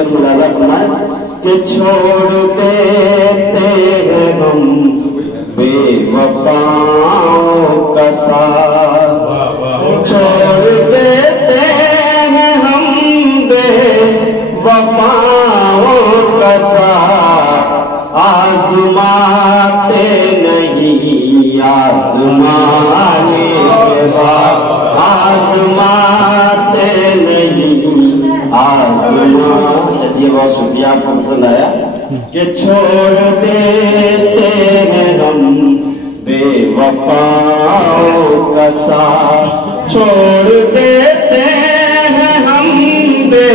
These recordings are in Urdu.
شعر ملاحظہ فرمائیں کہ چھوڑ دیتے ہیں ہم بے وفاؤں کا ساتھ، چھوڑ دیتے ہیں ہم بے وفاؤں کا ساتھ، آزماتے نہیں آزمانے کے بعد، آزماتے نہیں آزمانے۔ یہ بہت شکریہ، آپ کو پسند آیا کہ چھوڑ دیتے ہیں ہم بے وفاؤں کا ساتھ، چھوڑ دیتے ہیں ہم بے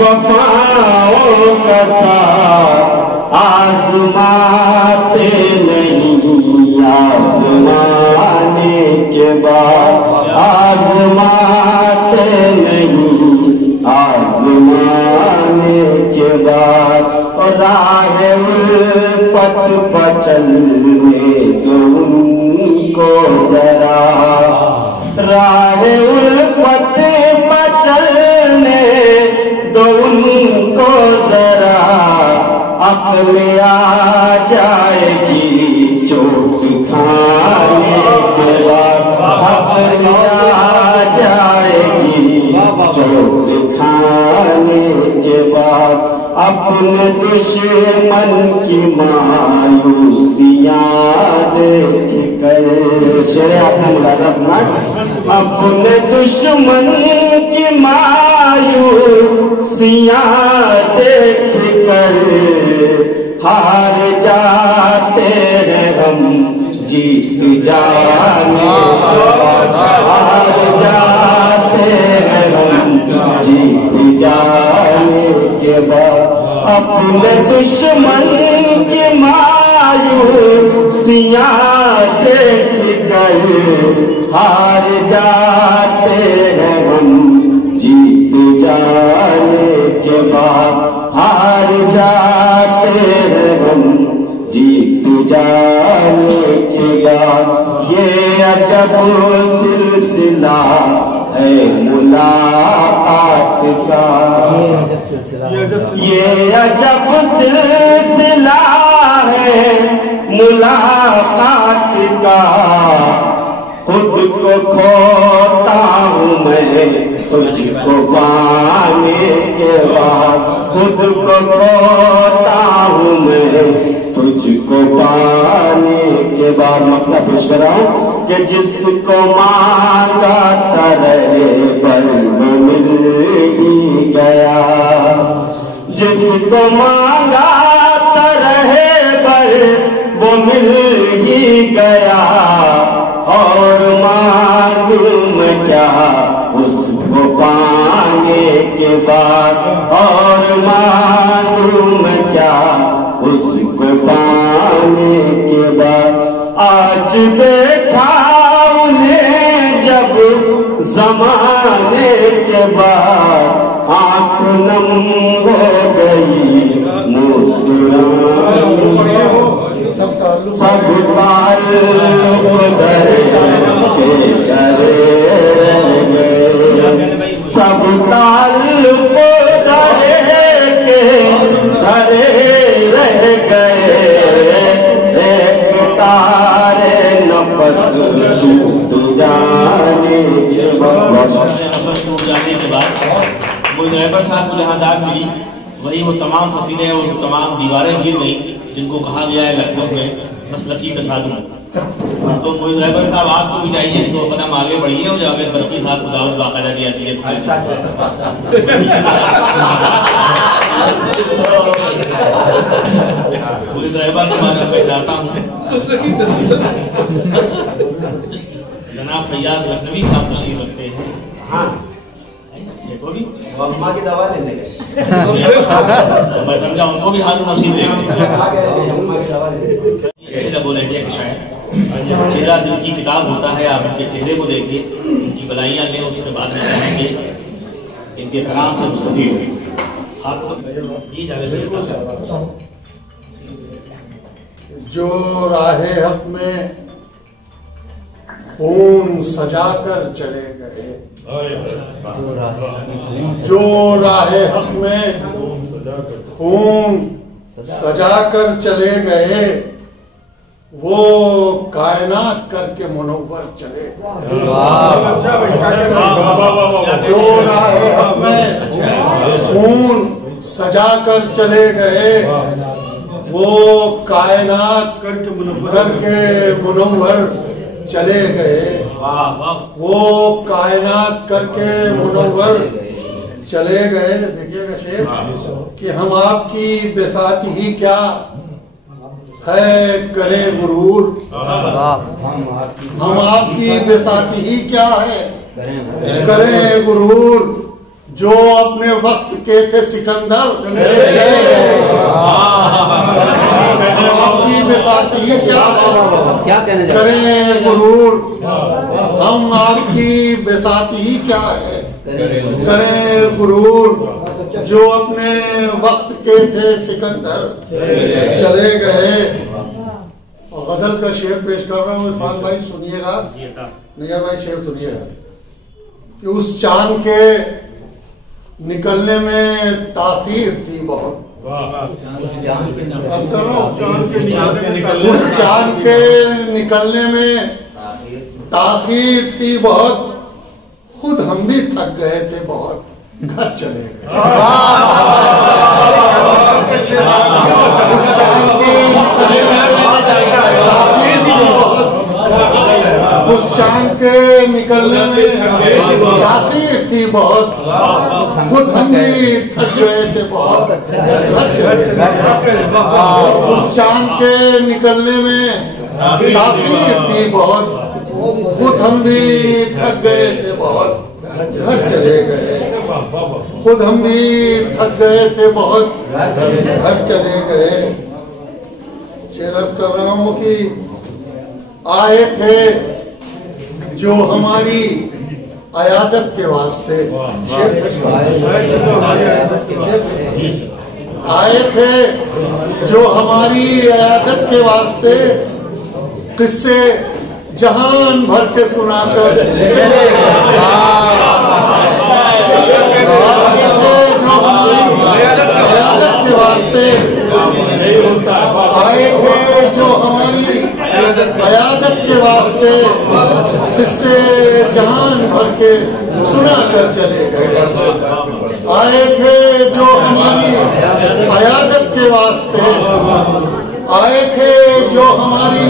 وفاؤں کا ساتھ، آزماتے نہیں آزمانے کے بعد، آزماتے نہیں آزمانے کے بعد، اور راہ الفت پر چلنے دو ان کو ذرا، راہ الفت پر چلنے دو ان کو ذرا، عقل آ جائے گی چوٹ کھانے کے بعد، عقل آ جائے گی چوٹ کھانے کے بعد، اپنے دشمن کی مایوسیاں دیکھ کر، شعر آپ نے ملاحظہ فرمایا، اپنے دشمن کی مایوسیاں دیکھ کر ہار جاتے ہیں ہم جیت جانے کے بعد، ہار جاتے ہیں ہم جیت جانے کے بعد، اپنے دشمن کی مایوسیاں دیکھ کر ہار جاتے ہیں ہم جیت جانے کے بعد، ہار جاتے ہیں ہم جیت جانے کے بعد، یہ عجب سلسلہ ہے ملاقات کا، یہ عجب سلسلہ ہے ملاقات کا، خود کو کھوتا ہوں میں تجھ کو پانے کے بعد، خود کو کھوتا ہوں میں تجھ کو پانے کے بعد۔ مطلب پیش کر رہا ہوں کہ جس کو مانگا ترے پر وہ مل ہی گیا، جس کو مانگا ترے پر وہ مل ہی گیا، اور مانگوں میں کیا اس کو پانے کے بعد، اور مانگوں میں کیا اس کو پانے کے بعد، آج دیکھا انہیں جب زمانے کے بعد، آنکھ نم ہو گئی مسکرانے، سب تعلق درے کے درے گئے، سب تعلق درے کے درے رہ گئے، ایک تارے نفس ٹوٹ جانے کے بعد، نفس ٹوٹ جانے کے بعد موعظ رہبر صاحب کو جہاں داد ملی وہی وہ تمام فصیلیں اور تمام دیواریں گر گئیں جن کو کہا گیا ہے لکھنؤ میں مسلکی تصادم۔ تو موعظ رہبر صاحب آپ کو بھی چاہیے کہ 2 قدم آگے بڑھیے اور جاوید برقی صاحب کو دعوت باقاعدہ دی جاتی ہے۔ موعظ رہبر کے بارے میں چاہتا ہوں جناب فیاض لکھنوی صاحب تشریف رکھتے ہیں، تو بھی اماں کی دوا لینے گئے، میں سمجھا ان کو بھی ہاتھ نصیب دے گئے۔ اچھے لب و لہجے کے شاعر، چہرہ دل کی کتاب ہوتا ہے، آپ ان کے چہرے کو دیکھیے، ان کی بلائیاں لیں، اس کے بعد میں چاہیں گے ان کے کلام سے مستفید ہوئے۔ جو راہ حق میں خون سجا کر چلے گئے، جو راہ حق میں خون سجا کر چلے گئے وہ کائنات کر کے منور چلے جو راہ حق میں خون سجا کر چلے گئے وہ کائنات کر کے منور چلے گئے وہ کائنات کر کے منور چلے گئے. دیکھیے گا شیخ کہ ہم آپ کی بساط ہی کیا ہے کرے غرور, ہم آپ کی بساط ہی کیا ہے کرے غرور, جو اپنے وقت کے تھے سکندر چلے گئے. آپ کی بساط ہی کیا ہے کرے غرور, ہم آپ کی بساط ہی کیا ہے کرے غرور, جو اپنے وقت کے تھے سکندر چلے گئے. اور غزل کا شعر پیش کر رہا ہوں عرفان بھائی سنیے گا, نیر بھائی شعر سنیے گا کہ اس چاند کے نکلنے میں تاخیر تھی بہت, اس چاند کے نکلنے میں تاخیر تھی بہت, خود ہم بھی تھک گئے تھے بہت گھر چلے گئے. اس چاند کے تاخیر تھی بہت, اس چاند کے نکلنے میں تاخیر تھی بہت, خود ہم بھی تھک گئے تھے بہت گھر چلے گئے. اس چاند کے نکلنے میں تاخیر تھی بہت, خود ہم بھی تھک گئے تھے بہت گھر چلے گئے. خود ہم بھی تھک گئے تھے بہت گھر چلے گئے. شعر عرض کر رہا ہوں کہ آئے تھے جو ہماری عیادت کے واسطے, آئے تھے جو ہماری عیادت کے واسطے, قصے جہان بھر کے سنا کر چلے گئے. آئے تھے جو ہماری عیادت کے واسطے, آئے تھے جو ہماری عیادت کے واسطے, قصے جہان بھر کے سنا کر چلے گئے. آئے تھے جو ہماری عیادت کے واسطے, آئے تھے جو ہماری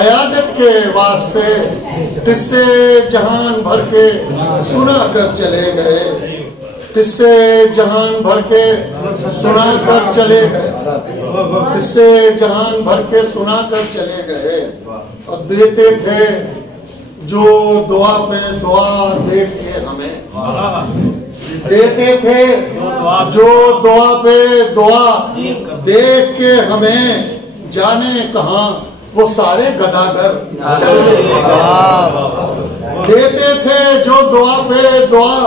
عیادت کے واسطے, قصے جہان بھر کے سنا کر چلے گئے. قصے جہان بھر کے سنا کر چلے گئے, قصے جہان بھر کے سنا کر چلے گئے. اور دیتے تھے جو دعا پہ دعا دیکھ کے ہمیں, دیتے تھے جو دعا پہ دعا دیکھ کے ہمیں, جانے کہاں وہ سارے گداگر چلے گئے. دیتے تھے جو دعا پہ دعا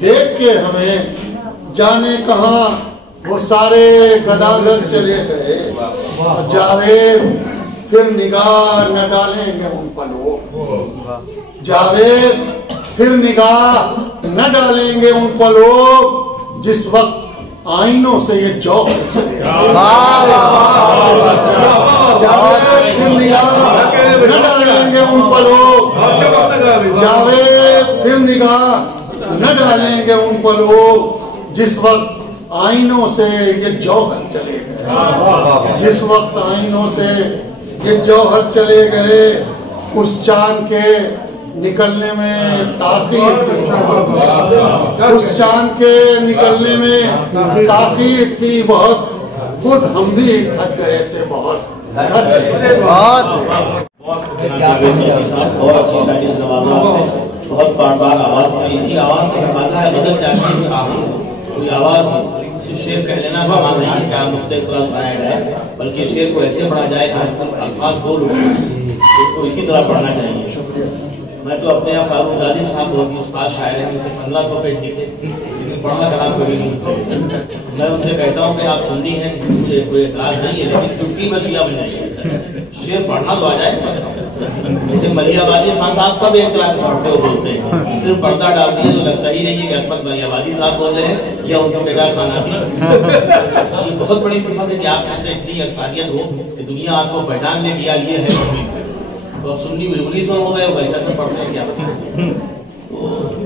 دیکھ کے ہمیں, جانے کہاں وہ سارے گداگر چلے گئے. جاوید پھر نگاہ نہ ڈالیں گے ان پر لوگ, جاوید پھر نگاہ نہ ڈالیں گے ان پر لوگ, جس وقت آئینوں سے یہ جوہر چلے گئے. جاوید پھر نگاہ نہ ڈالیں گے ان پر لوگ, جاوید پھر نگاہ نہ ڈالیں گے ان پر لوگ, جس وقت آئینوں سے یہ جوہر چلے گئے. جس وقت آئینوں سے یہ جوہر چلے گئے, اس چاند کے نکلنے میں تاخیر تھی, اس چاند کے نکلنے میں تاخیر تھی بہت, خود ہم بھی تھک گئے تھے بہت. بہت اچھی سائنس نوازا آپ نے, بہت بار آواز میں اسی آواز کا زمانہ ہے. غزل چاہتے ہیں کوئی آواز صرف شعر کہہ لینا کمال نہیں ہے کہ آپ نقطۂ اقتباس بنایا جائے, بلکہ شعر کو ایسے پڑھا جائے کہ الفاظ بول اس کو اسی طرح پڑھنا چاہیے. میں تو اپنے یہاں فاروق عظیم صاحب بہت ہی استاد شاعر ہیں, ان سے 1500 پیج لکھے, لیکن پڑھا کلام کبھی نہیں ان سے. میں ان سے کہتا ہوں کہ آپ سنی ہیں, مجھے کوئی اعتراض نہیں ہے, لیکن چٹکی میں شیعہ بن جائیے. شعر پڑھنا تو آ جائے. جیسے ملی آبادی خان صاحب سب ایک طرح سے پڑھتے ہو بولتے ہیں, صرف پردہ ڈال دیا تو لگتا ہی نہیں کہ عصمت ملی آبادی صاحب بول رہے ہیں یا ان کو چچا خانہ تھی. یہ بہت بڑی صفت ہے کہ آپ کے اندر اتنی اکثریت ہو کہ دنیا آپ کو پہچان لے گیا یہ ہے. تو اب سنی بالکل سو ہو گئے, ویسا تو پڑھتے ہیں کیا بتائیں. تو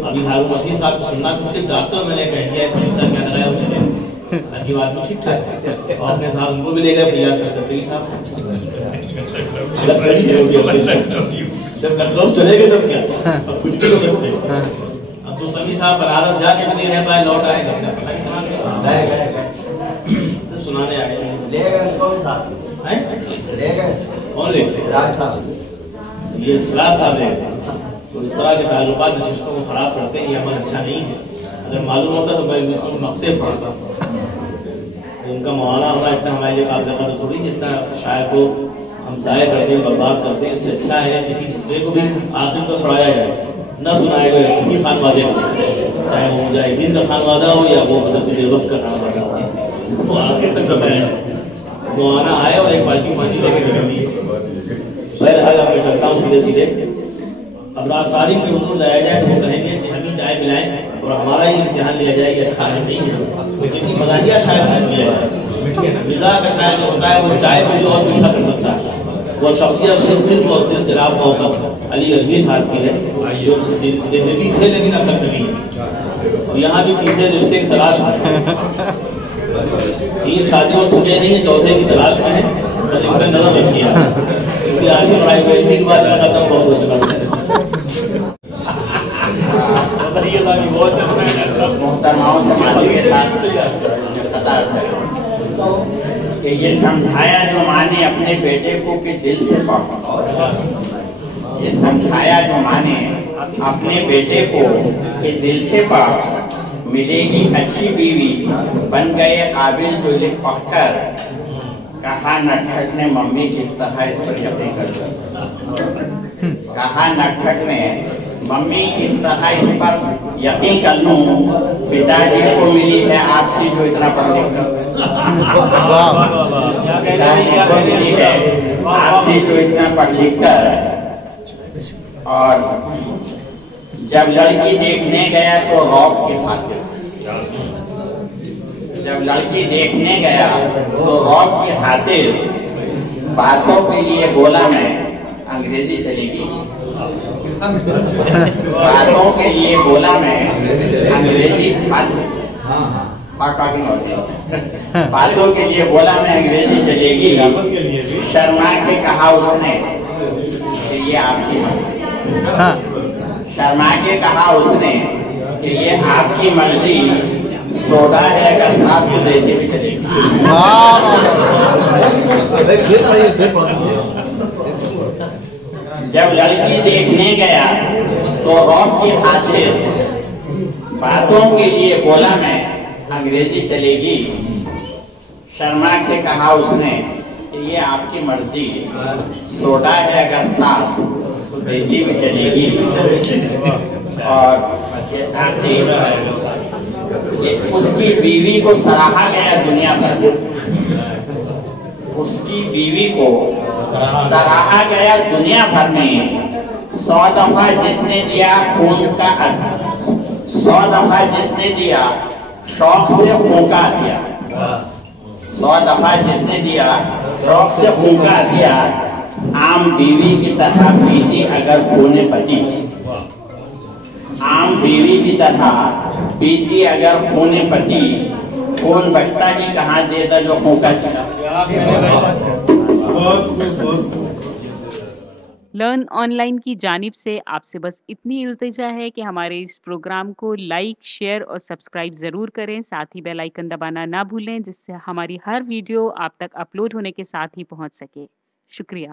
ابھی ہارون رشید صاحب کو سننا تو صرف ڈاکٹر میں نے کہہ دیا ہے کیا لگایا وہ چلے, باقی بات میں ٹھیک ٹھاک ہے. اور اپنے صاحب ان کو بھی لے گئے فریاض کرتے صاحب جب لکھنؤ چلے گئے تب کیا, اب کچھ بھی ہو سکتے ہیں. اب تو سمی صاحب بنارس جا کے بھی نہیں رہ پائے, لوٹ آئے سنانے آئے کون لے یہ سراج صاحب ہے. تو اس طرح کے تعلقات نشستوں کو خراب کرتے ہیں, یہ عمل اچھا نہیں ہے. اگر معلوم ہوتا تو میں بالکل مقتے پڑھتا. ان کا معاملہ ہونا اتنا ہمارے لیے قابل قدر تھوڑی, جتنا شاعر کو ہم ضائع کرتے ہیں, برباد کرتے ہیں. اس سے اچھا ہے کسی دوسرے کو بھی آخر تو سنایا جائے, نہ سنائے گا کسی خانوادے کو, چاہے وہ مجاہدین کا خانوادہ ہو یا وہ مجدد وقت کا خانوادہ ہو, وہ آخر تک بتایا معاملہ آئے اور ایک بالٹی پانی لے کے نکل دیے. بہرحال اب میں چلتا ہوں سیدھے سیدھے. اب رات ساری کے حضور لایا جائے تو وہ کہیں گے کہ ہم ہی چائے پلائیں اور ہمارا ہی امتحان لیا جائے کہ اچھا ہے نہیں ہے. کسی مزاحیہ شاعر نہیں دیا جائے. مزاح کا شاعر جو ہوتا ہے وہ چائے پہ جو اور میٹھا کر سکتا ہے. وہ شخصیت صرف اور صرف جناب محمد علی غزنوی صاحب کی ہے, جو دہلوی تھے لیکن اب تک نہیں ہے. اور یہاں بھی تیسرے رشتے کی تلاش میں, 3 شادیوں سے سجے نہیں, چوتھے کی تلاش میں ہے. بس ان پہ نظر رکھیے کیونکہ آج پڑھائی ہوئی کے بعد ختم بہت ہو چکا ہے. محترماؤں سماجی کے ساتھ کہ یہ سمجھایا جو ماں نے اپنے بیٹے کو کہ دل سے پڑھو, یہ سمجھایا جو ماں نے اپنے بیٹے کو کہ دل سے پڑھو, ملے گی اچھی بیوی بن گئے قابل جو لکھ پڑھ کر, کہا نٹکھٹ نے ممی کس طرح اس پر یقین کر, کہا نٹکھٹ نے ممی کس طرح اس پر یقین کر لوں, پتا جی کو ملی ہے آپ سے جو اتنا پڑھ لکھ کر, پتا جی کو ملی ہے آپ سے جو اتنا پڑھ لکھ کر. اور جب لڑکی دیکھنے گیا تو رعب کے خاطر, جب لڑکی دیکھنے گیا تو رعب کی خاطر باتوں کے لیے بولا میں انگریزی چلے گی, باتوں کے لیے بولا میں انگریزی, باتوں کے لیے بولا میں انگریزی چلے گی. شرما کے کہا اس نے کہ یہ آپ کی مرضی, شرما کے کہا اس نے کہ یہ آپ کی مرضی, سوڈا ہے اگر صاحب تو ایسے بھی چلے گی. جب لڑکی دیکھنے گیا تو رعب کی خاطر باتوں کے لیے بولا میں انگریزی چلے گی. شرما کے کہا اس نے کہ یہ آپ کی مرضی, سوڈا ہے اگر صاف تو دیسی بھی چلے گی. اور اس کی بیوی کو سراہا گیا دنیا بھر میں, اس کی بیوی کو سراہا گیا دنیا بھر میں. 100 دفعہ جس نے دیا خون کا عطر, 100 دفعہ جس نے دیا شوق سے پھونکا دیا, 100 دفعہ جس نے دیا شوق سے پھونکا دیا. عام بیوی کی طرح پیتی اگر خون پتی, عام بیوی کی طرح پیتی اگر خون پتی, خون بچتا ہی کہاں دیتا جو پھونکا دیا. لرن آن لائن کی جانب سے آپ سے بس اتنی التجا ہے کہ ہمارے اس پروگرام کو لائک، شیئر اور سبسکرائب ضرور کریں. ساتھ ہی بیل آئیکن دبانا نہ بھولیں جس سے ہماری ہر ویڈیو آپ تک اپلوڈ ہونے کے ساتھ ہی پہنچ سکے. شکریہ.